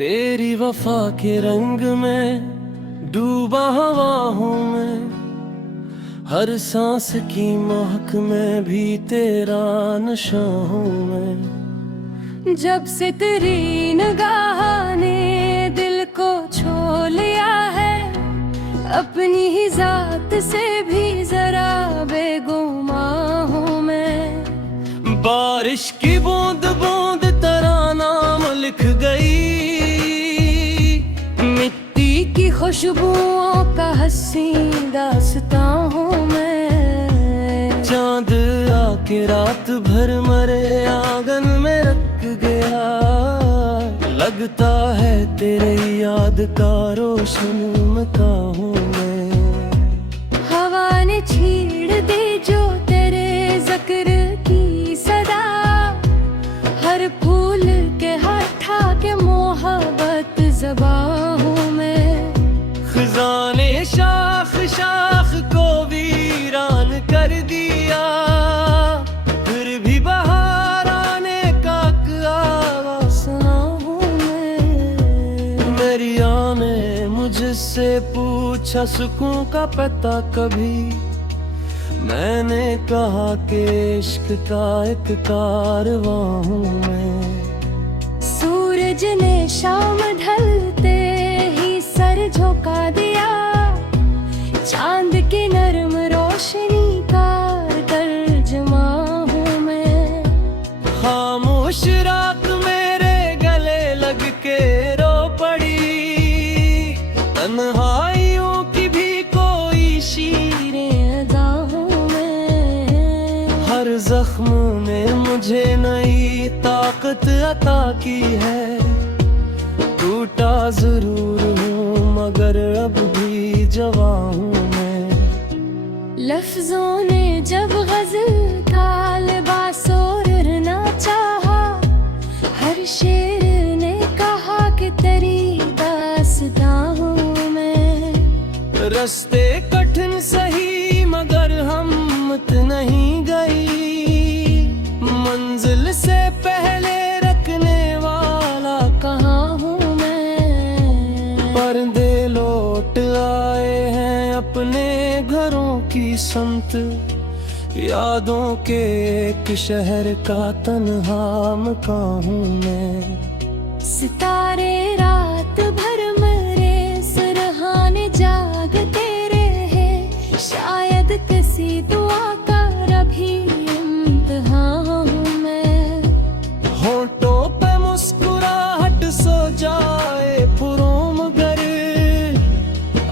तेरी वफा के रंग में डूबा हवाओं में, हर सांस की महक में भी तेरा नशा हूँ मैं। जब से तेरी निगाह ने दिल को छू लिया है, अपनी ही जात से भी जरा बेगुमा हूँ मैं। बारिश की बूंद बूंद तेरा नाम लिख गई, मिट्टी की खुशबुओं का हंसी दास्तां हूँ मैं। चांद आके रात भर मरे आंगन में रख गया, लगता है तेरे याद का रोशन मका हूँ मैं। हवा ने छीड़ दी जो तेरे जिक्र की सदा, हर फूल के हटा के मोहब्बत ज़बा हूँ मैं। खिज़ां ने शाख शाख को वीरान कर दिया, फिर भी बहार आने का आवाज़ हूँ मैं। मेरी आँ ने मुझसे पूछा सुकून का पता कभी, मैंने कहा कि इश्क का एक कारवां हूँ मैं। सूरज ने शाम ढलते ही सर झुका दिया, चांद की नरम रोशनी का तर्जुमा हूँ मैं। खामोश रात मेरे गले लग के रो पड़ी, तन्हाइयों की भी कोई शीरें अदा हूँ मैं। हर जख्म ने मुझे नई ताकत अता की है। टूटा जरूर हूँ मगर अब भी जवां हूँ मैं। लफ्जों ने जब गजल का लिबास ओढ़ना चाहा, हर शेर ने कहा कि तेरी दास्तां हूँ मैं। रास्ते कठिन सही मगर हिम्मत नहीं गई, मंजिल से पहले रखने वाला कहाँ हूँ मैं। पर्दे लौट आए हैं अपने घरों की संत, यादों के एक शहर का तन्हा मकान हूँ मैं। सितारे रात भर मरे सुरहाने जागते रहे, शायद किसी दुआ का अभी इम्तिहान हूँ मैं। होठों पे मुस्कुराहट सो जाए फुरों मगर,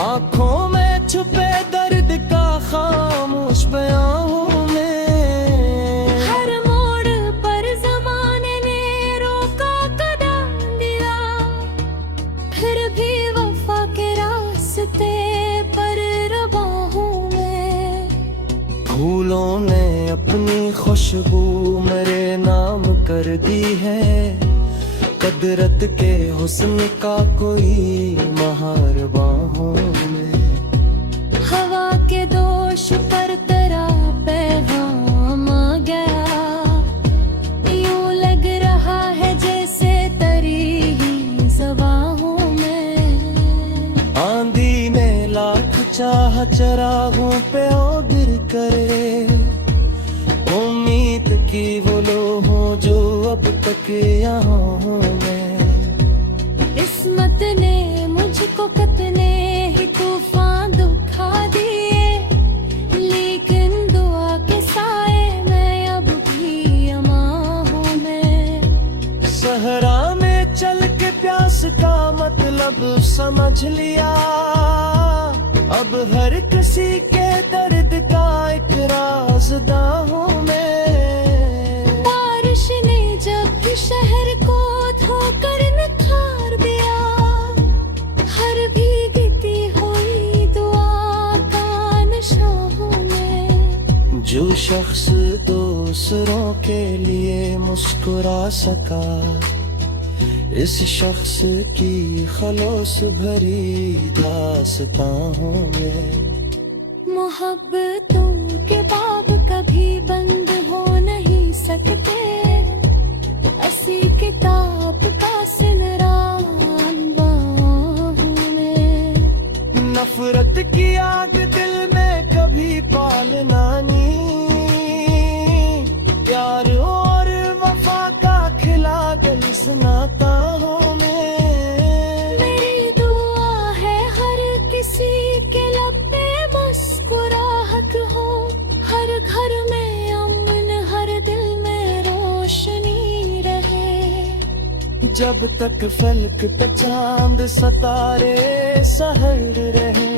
आँखों में छुपे दर्द का खामोश बयां हूँ मैं। हर मोड़ पर ज़माने ने रोका कदम दिया, फिर भी वफा के रास्ते पर रवा हूँ मैं। फूलों ने अपनी खुशबू मेरे नाम कर दी है, कुदरत के हुस्न का कोई महारबा हूँ मैं। हवा के दोष पर तेरा पैगाम आ गया, यूं लग रहा है जैसे तेरी ही ज़बां हूँ मैं। आंधी में लाख चाह चरागों पे ओ गिर करे, उम्मीद की वो लो हो जो अब तक यहाँ हूँ मैं। किस्मत ने मुझको कितने ही तूफान दुखा दिए, लेकिन दुआ के साए में अब भी अमां हूँ मैं। सहरा में चल के प्यास का मतलब समझ लिया, अब हर किसी के दर्द का एक राज़दा हूँ मैं। बारिश ने जब शहर को धोकर निखार दिया, हर भीगती हुई दुआ का नशा हूँ मैं। जो शख्स दूसरों के लिए मुस्कुरा सका, इस शख्स की खलोस भरी दास्तां हूँ मैं। मोहब्बतों के बाब कभी बंद हो नहीं सकते, ऐसी किताब का सिनरा नफरत की आग दिल में कभी पालना नहीं, प्यार और वफा का खिला दिल सुनाता हूँ मैं। मेरी दुआ है हर किसी के लब पे मुस्कुराहट हो, हर घर में अमन, हर दिल में रोशनी रहे। जब तक फलक पे चांद सितारे सहर रहे,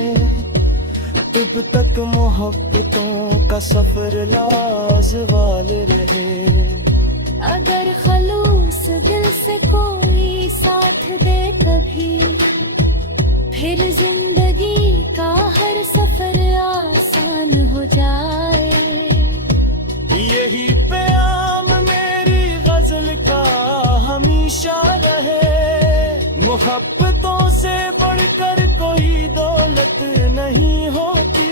तब तक मोहब्बतों का सफर लाजवाल रहे। अगर खलूस दिल से कोई साथ दे कभी, फिर जिंदगी का हर सफर आसान हो जाए। यही प्याम मेरी गजल का हमेशा रहे, मोहब्बतों से बढ़कर कोई दौलत नहीं होती।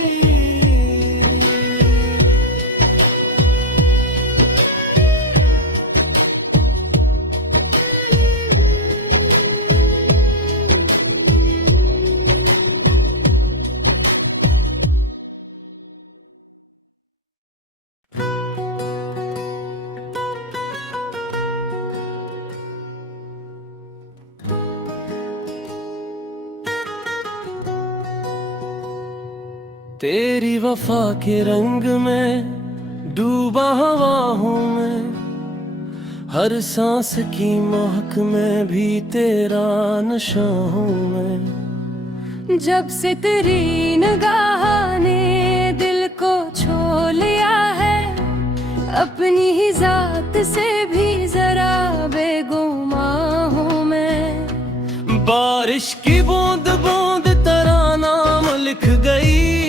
तेरी वफा के रंग में डूबा हवा हूँ मैं, हर सांस की महक में भी तेरा नशा हूँ मैं। जब से तेरी निगाह ने दिल को छू लिया है, अपनी ही जात से भी जरा बेगुमां हूँ मैं। बारिश की बूंद बूंद तेरा नाम लिख गई,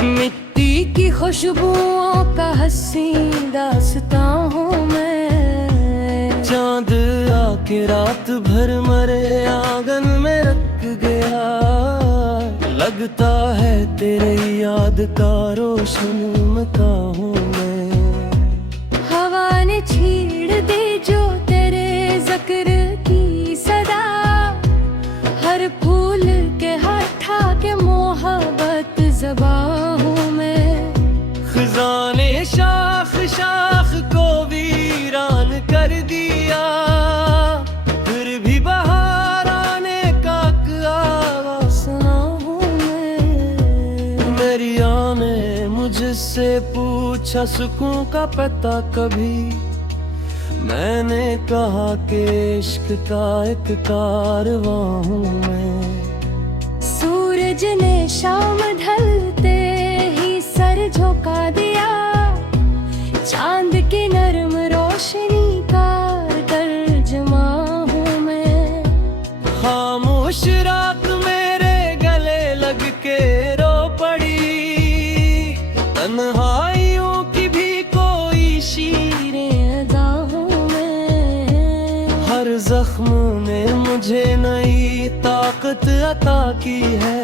मिट्टी की खुशबुओं का हंसी दास्तां हूँ मैं। चांद आके रात भर मरे आंगन में रख गया, लगता है तेरे याद का रोशन मका हूँ मैं। हवा ने छीड़ दी जो तेरे जिक्र की सदा, हर फूल के हटा के मोहब्बत ज़बां हूँ मैं। खजाने शाख शाख को वीरान कर दिया, फिर भी बहार आने का आवाज़ हूँ मैं। मेरी आने मुझसे पूछा सुकून का पता कभी, मैंने कहा कि इश्क का एक कारवां हूँ मैं। सूरज ने शाम ढलते ही सर झुका दिया, चांद की नरम रोशनी का तर्जुमा हूँ मैं। खामोश रात मेरे गले लग के रो पड़ी, तन्हाइयों की भी कोई शीरें अदा हूँ मैं। हर जख्म ने मुझे नई ताकत अता की है,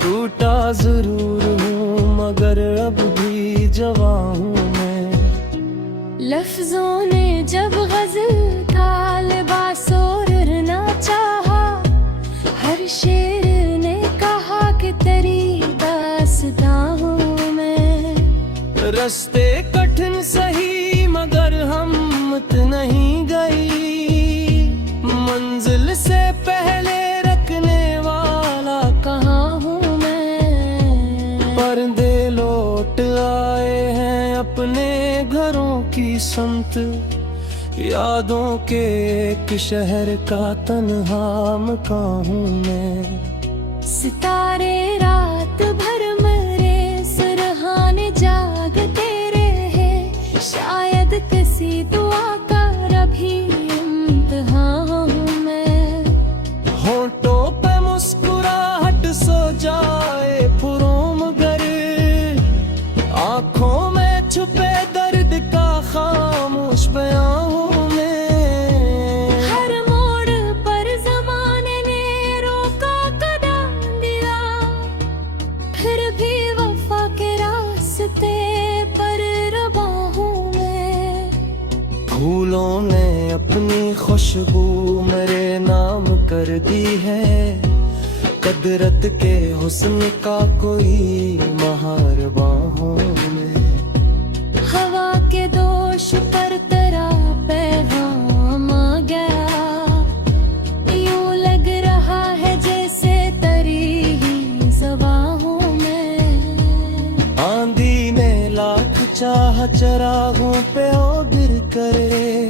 टूटा जरूर हूँ मगर अब भी जवां हूँ मैं। लफ्जों ने जब गजल का लिबास ओढ़ना चाहा, हर शेर ने कहा कि तेरी दास्तां हूँ मैं। रास्ते कठिन सही मगर हिम्मत नहीं गई, मंजिल से पहले रखने वाला कहाँ हूँ मैं। पर्दे लौट आए हैं अपने घरों की संत, यादों के एक शहर का तन्हा मकान हूँ मैं। सितारे रात भर मरे, सुरहाने जागते रहे, शायद किसी दुआ का अभी इम्तिहान हूँ मैं। होठों पे मुस्कुराहट सो जाए फुरों मगर, आँखों में छुपे दर्द का खामोश बयां हूँ मैं। हर मोड़ पर ज़माने ने रोका कदम दिया, फिर भी वफा के रास्ते पर रवा हूँ मैं। फूलों ने अपनी खुशबू मेरे नाम कर दी है, कुदरत के हुस्न का कोई महार बाहों में। हवा के दोष पर तेरा पैगाम आ गया, यूं लग रहा है जैसे तरी ही ज़बाहों में। आंधी में लाख चाह चरागों पे ओ गिर करे,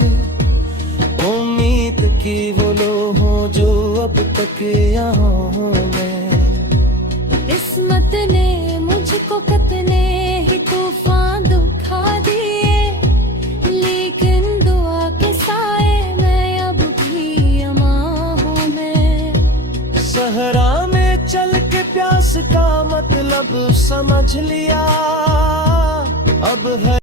उम्मीद की वो लो हो जो अब तक यहाँ हूँ मैं। किस्मत ने मुझको कितने ही तूफान दुखा दिए, लेकिन दुआ के साए मैं अब भी अमा हूँ मैं। सहरा में चल के प्यास का मतलब समझ लिया, अब है